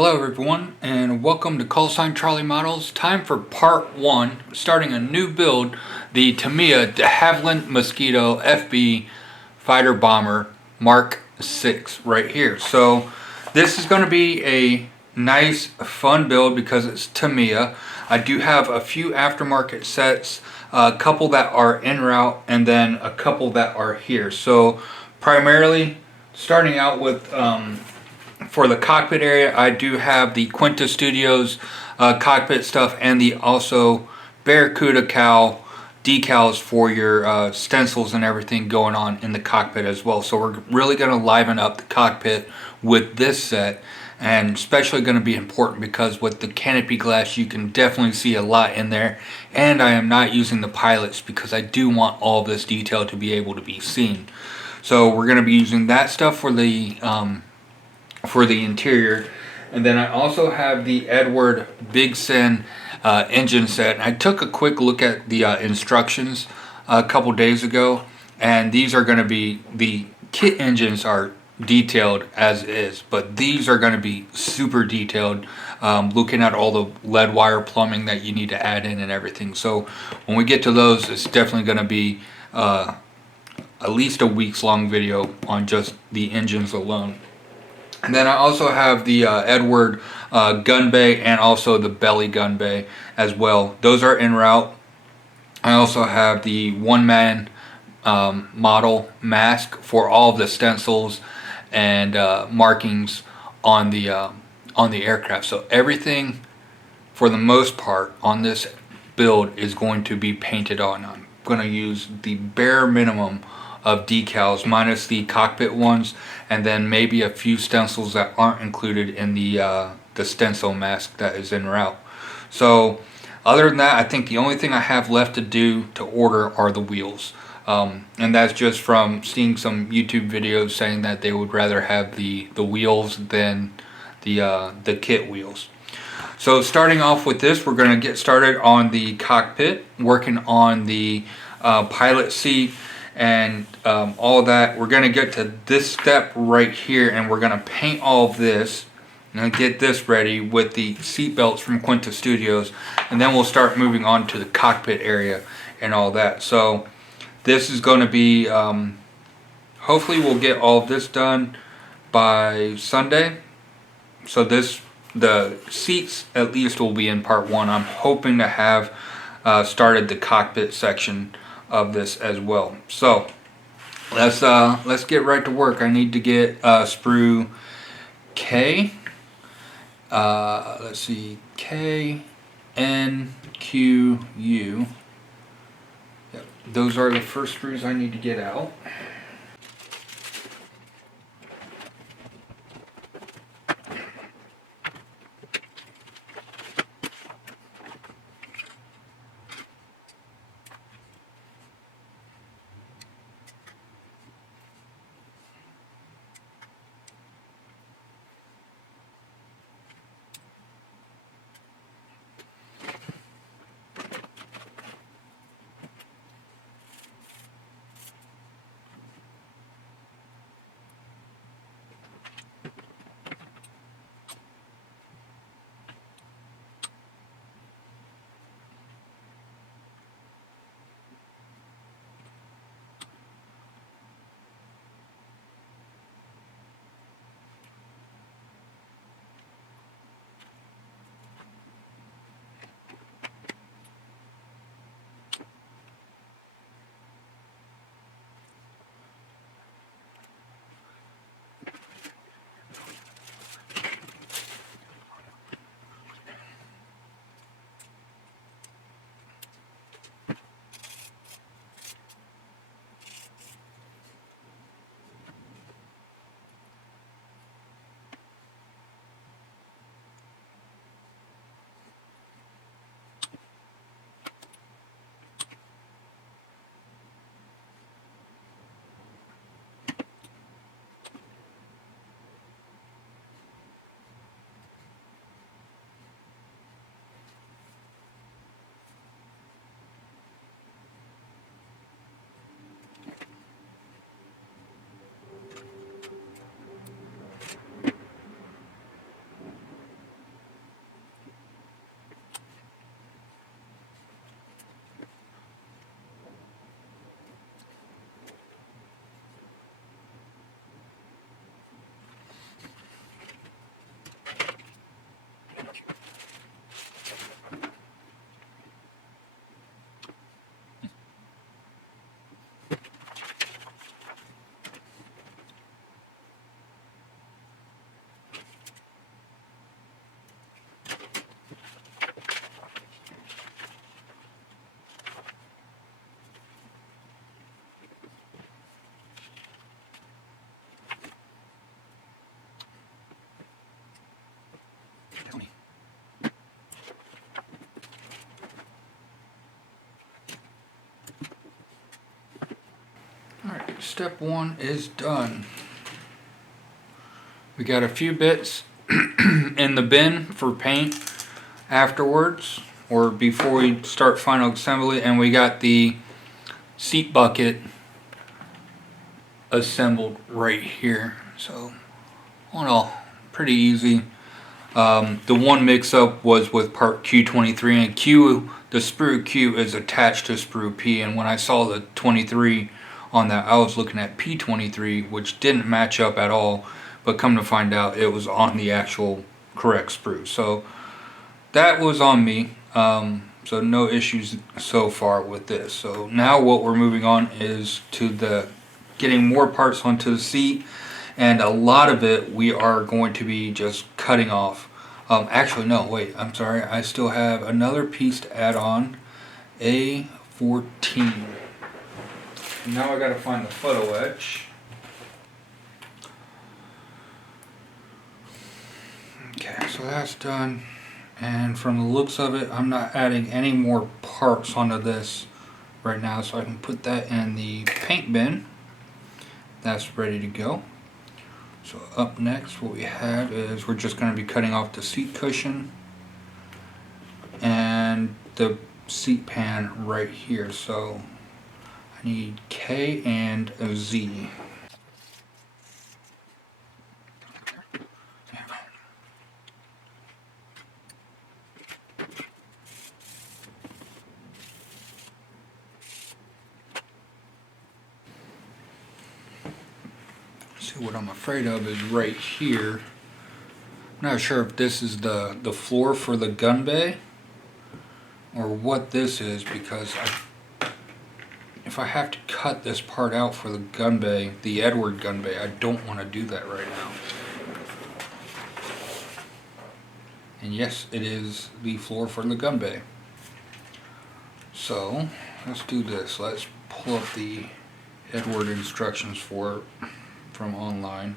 Hello everyone and welcome to Call Sign Charlie Models. Time for part 1, starting a new build, the Tamiya de Havilland Mosquito FB Fighter Bomber Mark VI right here. So this is going to be a nice fun build because it's Tamiya. I do have a few aftermarket sets, a couple that are en route and then a couple that are here. So primarily starting out with for the cockpit area, I do have the Quinta Studios cockpit stuff and the also baracudaCals decals for your stencils and everything going on in the cockpit as well. So we're really going to liven up the cockpit with this set, and especially going to be important because with the canopy glass you can definitely see a lot in there, and I am not using the pilots because I do want all this detail to be able to be seen. So we're going to be using that stuff for the interior. And then I also have the Eduard Big Sin engine set. I took a quick look at the instructions a couple days ago, and these are going to be, the kit engines are detailed as is, but these are going to be super detailed, looking at all the lead wire plumbing that you need to add in and everything. So when we get to those, it's definitely going to be at least a week's long video on just the engines alone. And then I also have the Eduard gun bay and also the belly gun bay as well. Those are en route. I also have the one-man model mask for all of the stencils and markings on the aircraft. So everything, for the most part, on this build is going to be painted on. I'm going to use the bare minimum of decals minus the cockpit ones, and then maybe a few stencils that aren't included in the stencil mask that is en route. So other than that, I think the only thing I have left to do to order are the wheels, and that's just from seeing some YouTube videos saying that they would rather have the wheels than the kit wheels. So starting off with this, we're going to get started on the cockpit, working on the pilot seat and all that. We're going to get to this step right here, and we're going to paint all of this and get this ready with the seat belts from Quinta Studios, and then we'll start moving on to the cockpit area and all that. So this is going to be hopefully we'll get all of this done by Sunday. So the seats at least will be in part 1. I'm hoping to have started the cockpit section of this as well. So let's get right to work. I need to get sprue K. Let's see, K, N, Q, U. Yep, those are the first screws I need to get out. step 1 is done. We got a few bits in the bin for paint afterwards or before we start final assembly, and we got the seat bucket assembled right here. So all in all, pretty easy. The one mix-up was with part Q23, and the sprue Q is attached to sprue P, and when I saw the 23 on that, I was looking at P23, which didn't match up at all, but come to find out it was on the actual correct sprue. So that was on me. So no issues so far with this. So now what we're moving on is to the getting more parts onto the seat, and a lot of it we are going to be just cutting off. Actually no, wait, I'm sorry, I still have another piece to add on, A14. Now I gotta find the photo etch. Okay, so that's done, and from the looks of it, I'm not adding any more parts onto this right now, so I can put that in the paint bin. That's ready to go. So up next, what we have is we're just going to be cutting off the seat cushion and the seat pan right here. So I need K and a Z. See, what I'm afraid of is right here. I'm not sure if this is the floor for the gun bay or what this is, because if I have to cut this part out for the gun bay, the Eduard gun bay, I don't want to do that right now. And yes, it is the floor for the gun bay. So let's do this. Let's pull up the Eduard instructions for it from online.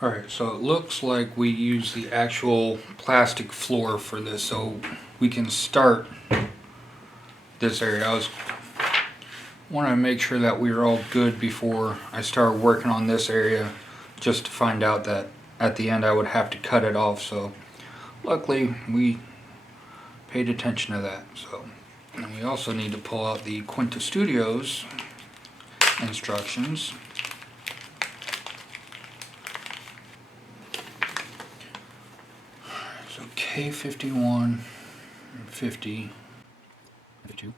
Alright, so it looks like we use the actual plastic floor for this, so we can start this area. I want to make sure that we are all good before I start working on this area, just to find out that at the end I would have to cut it off. So luckily we paid attention to that. So, and we also need to pull out the Quinta Studios instructions. So K51 and 50, 52.